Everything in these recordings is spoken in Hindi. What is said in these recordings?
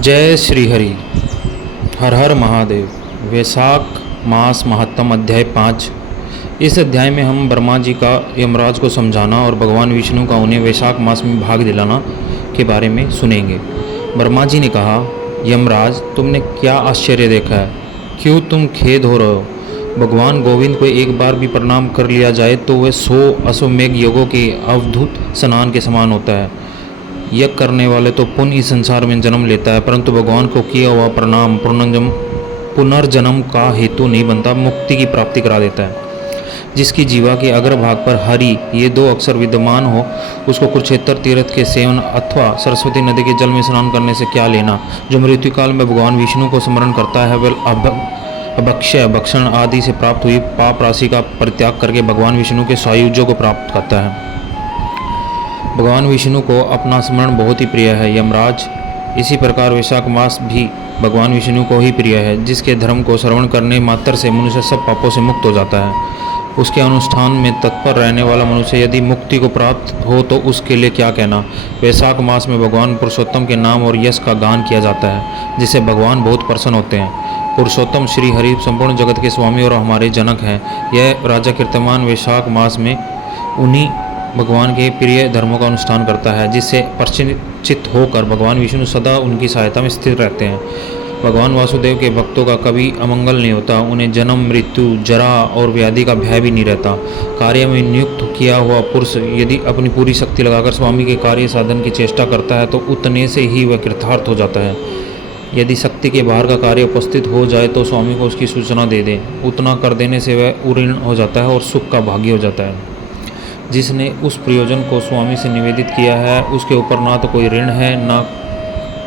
जय श्री हरि। हर हर महादेव। वैशाख मास महात्म अध्याय 5। इस अध्याय में हम ब्रह्मा जी का यमराज को समझाना और भगवान विष्णु का उन्हें वैशाख मास में भाग दिलाना के बारे में सुनेंगे। ब्रह्मा जी ने कहा, यमराज, तुमने क्या आश्चर्य देखा है? क्यों तुम खेद हो रहे हो? भगवान गोविंद को एक बार भी प्रणाम कर लिया जाए तो वह 100 अश्वमेघ योगों के अवधूत स्नान के समान होता है। यज्ञ करने वाले तो पुनः इस संसार में जन्म लेता है, परंतु भगवान को किया हुआ प्रणाम पुनर्जन्म का हेतु नहीं बनता, मुक्ति की प्राप्ति करा देता है। जिसकी जीवा के अग्रभाग पर हरि ये 2 अक्षर विद्यमान हो, उसको कुरुक्षेत्र तीर्थ के सेवन अथवा सरस्वती नदी के जल में स्नान करने से क्या लेना। जो मृत्यु काल में भगवान विष्णु को स्मरण करता है वह अभक्ष्य भक्षण आदि से प्राप्त हुई पाप राशि का परित्याग करके भगवान विष्णु के सायुज्य को प्राप्त करता है। भगवान विष्णु को अपना स्मरण बहुत ही प्रिय है यमराज। इसी प्रकार वैशाख मास भी भगवान विष्णु को ही प्रिय है। जिसके धर्म को श्रवण करने मात्र से मनुष्य सब पापों से मुक्त हो जाता है। उसके अनुष्ठान में तत्पर रहने वाला मनुष्य यदि मुक्ति को प्राप्त हो तो उसके लिए क्या कहना। वैशाख मास में भगवान पुरुषोत्तम के नाम और यश का गान किया जाता है, जिससे भगवान बहुत प्रसन्न होते हैं। पुरुषोत्तम श्री हरि संपूर्ण जगत के स्वामी और हमारे जनक हैं। यह राजा कीर्तिमान वैशाख मास में उन्हीं भगवान के प्रिय धर्मों का अनुष्ठान करता है, जिससे परिचित होकर भगवान विष्णु सदा उनकी सहायता में स्थित रहते हैं। भगवान वासुदेव के भक्तों का कभी अमंगल नहीं होता। उन्हें जन्म मृत्यु जरा और व्याधि का भय भी नहीं रहता। कार्य में नियुक्त किया हुआ पुरुष यदि अपनी पूरी शक्ति लगाकर स्वामी के कार्य साधन की चेष्टा करता है तो उतने से ही वह कृतार्थ हो जाता है। यदि शक्ति के बाहर का कार्य उपस्थित हो जाए तो स्वामी को उसकी सूचना दे दे। उतना कर देने से वह उऋण हो जाता है और सुख का भागी हो जाता है। जिसने उस प्रयोजन को स्वामी से निवेदित किया है उसके ऊपर ना तो कोई ऋण है ना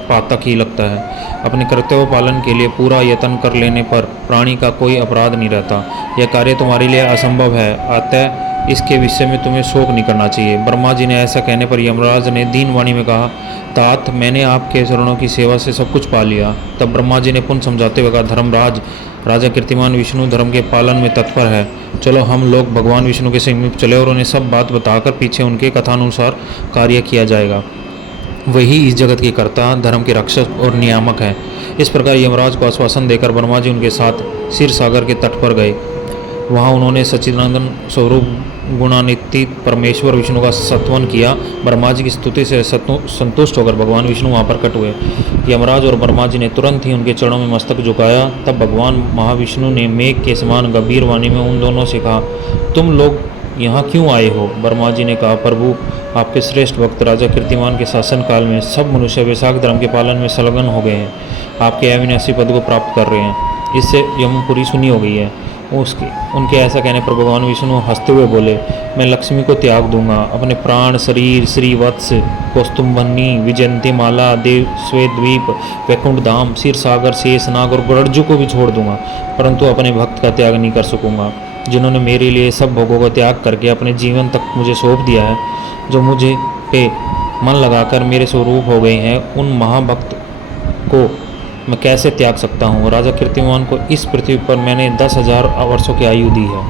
पातक ही लगता है। अपने कर्तव्य पालन के लिए पूरा यत्न कर लेने पर प्राणी का कोई अपराध नहीं रहता। यह कार्य तुम्हारे लिए असंभव है, अतः इसके विषय में तुम्हें शोक नहीं करना चाहिए। ब्रह्मा जी ने ऐसा कहने पर यमराज ने दीन वाणी में कहा, तात, मैंने आपके चरणों की सेवा से सब कुछ पा लिया। तब ब्रह्मा जी ने पुनः समझाते हुए कहा, धर्मराज, राजा कीर्तिमान विष्णु धर्म के पालन में तत्पर है। चलो हम लोग भगवान विष्णु के समीप चले और उन्हें सब बात बताकर पीछे उनके कथानुसार कार्य किया जाएगा। वही इस जगत के कर्ता, धर्म के रक्षक और नियामक हैं। इस प्रकार यमराज को आश्वासन देकर ब्रह्मा जी उनके साथ क्षीर सागर के तट पर गए। वहाँ उन्होंने सच्चिदानंद स्वरूप गुणान्वित परमेश्वर विष्णु का सत्वन किया। ब्रह्मा जी की स्तुति से संतुष्ट होकर भगवान विष्णु वहाँ प्रकट हुए। यमराज और ब्रह्मा जी ने तुरंत ही उनके चरणों में मस्तक झुकाया। तब भगवान महाविष्णु ने मेघ के समान गंभीर वाणी में उन दोनों से कहा, तुम लोग यहाँ क्यों आए हो? ब्रह्मा जी ने कहा, प्रभु, आपके श्रेष्ठ भक्त राजा कीर्तिमान के शासन काल में सब मनुष्य वैशाख धर्म के पालन में संलग्न हो गए हैं, आपके अविनाशी पद को प्राप्त कर रहे हैं। इससे यमपुरी सुनी हो गई है। उनके ऐसा कहने पर भगवान विष्णु हंसते हुए बोले, मैं लक्ष्मी को त्याग दूंगा, अपने प्राण, शरीर, श्रीवत्स, कौस्तुभनी, विजयंती माला, देव श्वेतद्वीप, वैकुंठ धाम, क्षीर सागर, शेषनाग और गरुड़ को भी छोड़ दूंगा, परंतु अपने भक्त का त्याग नहीं कर सकूंगा। जिन्होंने मेरे लिए सब भोगों का त्याग करके अपने जीवन तक मुझे सौंप दिया है, जो मुझे पे मन लगाकर मेरे स्वरूप हो गए हैं, उन महाभक्त को मैं कैसे त्याग सकता हूँ। राजा कीर्तिमान को इस पृथ्वी पर मैंने 10,000 वर्षों की आयु दी है,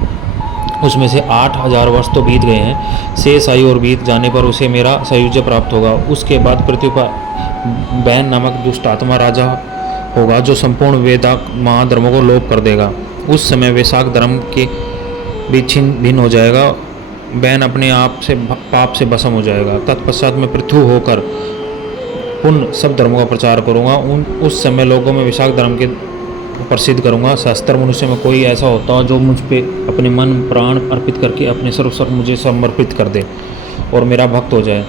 उसमें से 8,000 वर्ष तो बीत गए हैं। शेष आयु और बीत जाने पर उसे मेरा सायुज्य प्राप्त होगा। उसके बाद पृथ्वी पर बैन नामक दुष्ट आत्मा राजा होगा, जो संपूर्ण वेदा महाधर्मों को लोप कर देगा। उस समय वैशाख धर्म के भी छिन्न भिन्न हो जाएगा। बैन अपने आप से पाप से भस्म हो जाएगा। तत्पश्चात मैं पृथ्वी होकर पुनः सब धर्मों का प्रचार करूँगा। उस समय लोगों में वैशाख धर्म के प्रसिद्ध करूँगा। शास्त्र मनुष्य में कोई ऐसा होता जो मुझ पे अपने मन प्राण अर्पित करके अपने सर्वस्व मुझे समर्पित कर दे और मेरा भक्त हो जाए।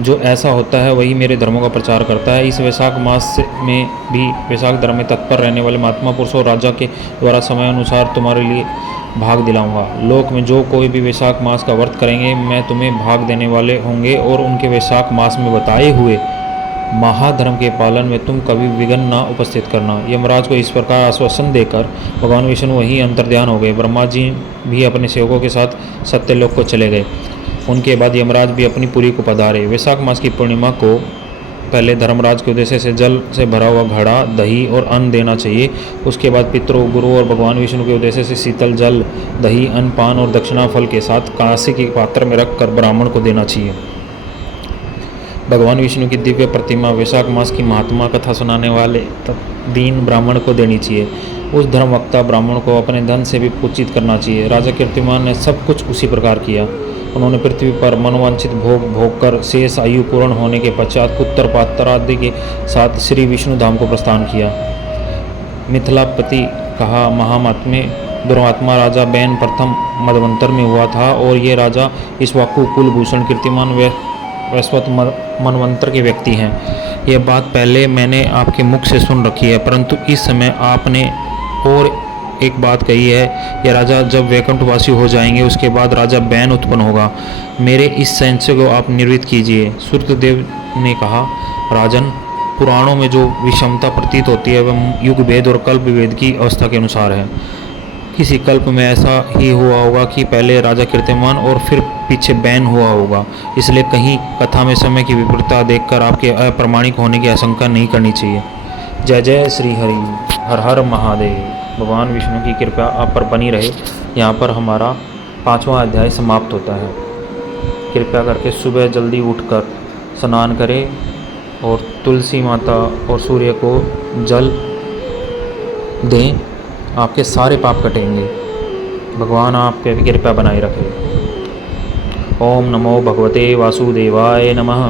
जो ऐसा होता है वही मेरे धर्मों का प्रचार करता है। इस वैशाख मास में भी वैशाख धर्म में तत्पर रहने वाले महात्मा पुरुषों और राजा के द्वारा समय अनुसार तुम्हारे लिए भाग दिलाऊंगा। लोक में जो कोई भी वैशाख मास का व्रत करेंगे, मैं तुम्हें भाग देने वाले होंगे और उनके वैशाख मास में बताए हुए महाधर्म के पालन में तुम कभी विघ्न न उपस्थित करना। यमराज को इस प्रकार आश्वासन देकर भगवान विष्णु वहीं अंतर्ध्यान हो गए। ब्रह्मा जी भी अपने सेवकों के साथ सत्यलोक को चले गए। उनके बाद यमराज भी अपनी पुरी को पधारे। वैशाख मास की पूर्णिमा को पहले धर्मराज के उद्देश्य से जल से भरा हुआ घड़ा, दही और अन्न देना चाहिए। उसके बाद पितरों, गुरु और भगवान विष्णु के उद्देश्य से शीतल जल, दही, अन्न, पान और दक्षिणा फल के साथ कांसे के पात्र में रखकर ब्राह्मण को देना चाहिए। भगवान विष्णु की दिव्य प्रतिमा वैशाख मास की महात्मा कथा सुनाने वाले दीन ब्राह्मण को देनी चाहिए। उस धर्मवक्ता ब्राह्मण को अपने धन से भी पूजित करना चाहिए। राजा कीर्तिमान ने सब कुछ उसी प्रकार किया। उन्होंने पृथ्वी पर मनोवांछित भोग भोग कर शेष आयु पूर्ण होने के पश्चात पुत्र पात्र आदि के साथ श्री विष्णु धाम को प्रस्थान किया। मिथिलापति कहा महात्म्य दुर्वात्मा राजा बैन प्रथम मदवंतर में हुआ था और ये राजा इक्ष्वाकु कुलभूषण कीर्तिमान वैश्वत मनवंतर के व्यक्ति हैं। यह बात पहले मैंने आपके मुख से सुन रखी है, परंतु इस समय आपने और एक बात कही है। यह राजा जब वैकुंठवासी हो जाएंगे उसके बाद राजा बैन उत्पन्न होगा। मेरे इस संशय को आप निर्वित कीजिए। सूर्यदेव ने कहा राजन, पुराणों में जो विषमता प्रतीत होती है वह युग भेद और कल्प भेद की अवस्था के अनुसार है। किसी कल्प में ऐसा ही हुआ होगा कि पहले राजा कीर्तिमान और फिर पीछे बैन हुआ होगा, इसलिए कहीं कथा में समय की विपरीतता देखकर आपके अप्रामाणिक होने की आशंका नहीं करनी चाहिए। जय जय श्री हरि, हर हर महादेव। भगवान विष्णु की कृपा आप पर बनी रहे। यहाँ पर हमारा 5वां अध्याय समाप्त होता है। कृपया करके सुबह जल्दी उठकर स्नान करें और तुलसी माता और सूर्य को जल दें, आपके सारे पाप कटेंगे। भगवान आप पे कृपा बनाए रखे। ओम नमो भगवते वासुदेवाय नमः।